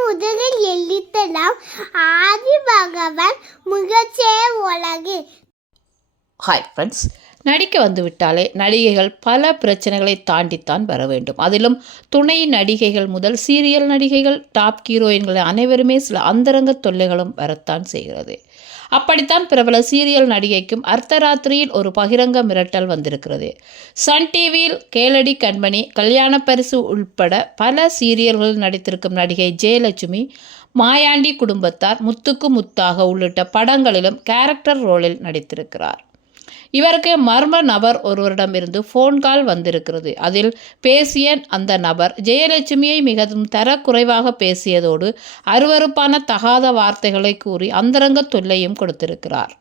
മുതൽ എല്ലിത്തെല്ലാം ആദ്യ ഭഗവാൻ മുഖച്ചേ ஹாய் ஃப்ரெண்ட்ஸ் நடிக்க வந்துவிட்டாலே நடிகைகள் பல பிரச்சனைகளை தாண்டித்தான் வர வேண்டும். அதிலும் துணை நடிகைகள் முதல் சீரியல் நடிகைகள் டாப் ஹீரோயின்கள் அனைவருமே சில அந்தரங்க தொல்லைகளும் வரத்தான் செய்கிறது. அப்படித்தான் பிரபல சீரியல் நடிகைக்கும் அர்த்தராத்திரியில் ஒரு பகிரங்க மிரட்டல் வந்திருக்கிறது. சன் டிவியில் கேளடி கண்மணி கல்யாண பரிசு உள்பட பல சீரியல்களில் நடித்திருக்கும் நடிகை ஜெயலட்சுமி மாயாண்டி குடும்பத்தார் முத்துக்கு முத்தாக உள்ளிட்ட படங்களிலும் கேரக்டர் ரோலில் நடித்திருக்கிறார். இவருக்கு மர்ம நபர் ஒருவரிடமிருந்து ஃபோன் கால் வந்திருக்கிறது. அதில் பேசிய அந்த நபர் ஜெயலட்சுமியை மிகவும் தரக்குறைவாக பேசியதோடு அருவருப்பான தகாத வார்த்தைகளை கூறி அந்தரங்க தொல்லையும் கொடுத்திருக்கிறார்.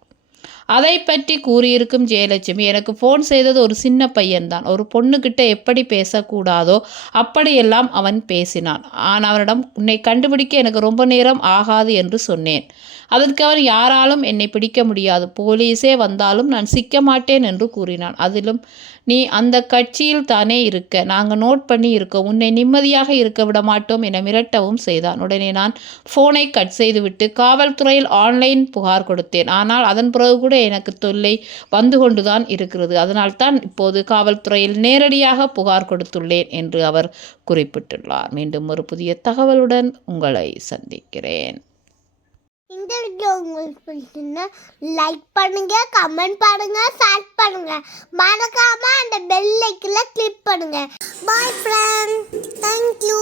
அதை பற்றி கூறியிருக்கும் ஜெயலட்சுமி எனக்கு ஃபோன் செய்தது ஒரு சின்ன பையன்தான். ஒரு பொண்ணுக்கிட்ட எப்படி பேசக்கூடாதோ அப்படியெல்லாம் அவன் பேசினான். ஆனால் அவனிடம் உன்னை கண்டுபிடிக்க எனக்கு ரொம்ப நேரம் ஆகாது என்று சொன்னேன். அதற்கு அவன் யாராலும் என்னை பிடிக்க முடியாது. போலீஸே வந்தாலும் நான் சிக்க மாட்டேன் என்று கூறினான். அதிலும் நீ அந்த கட்சியில் தானே இருக்க. நாங்கள் நோட் பண்ணி இருக்கோம். உன்னை நிம்மதியாக இருக்க விட மாட்டோம் என மிரட்டவும் செய்தான். உடனே நான் ஃபோனை கட் செய்துவிட்டு காவல்துறையில் ஆன்லைன் புகார் கொடுத்தேன். ஆனால் அதன் பிறகு கூட எனக்கு தொல்லை வந்து கொண்டுதான் இருக்கிறது. அதனால்தான் இப்போது காவல்துறையில் நேரடியாக புகார் கொடுத்துள்ளேன் என்று அவர் குறிப்பிட்டுள்ளார். மீண்டும் ஒரு புதிய தகவலுடன் உங்களை சந்திக்கிறேன். இந்த வீடியோ உங்களுக்கு பிடிச்சிருந்தா லைக் பண்ணுங்க கமெண்ட் பண்ணுங்க ஷேர் பண்ணுங்க. மறக்காம அந்த பெல் ஐக்கில் கிளிக் பண்ணுங்க. பாய் ஃப்ரெண்ட் தேங்க்யூ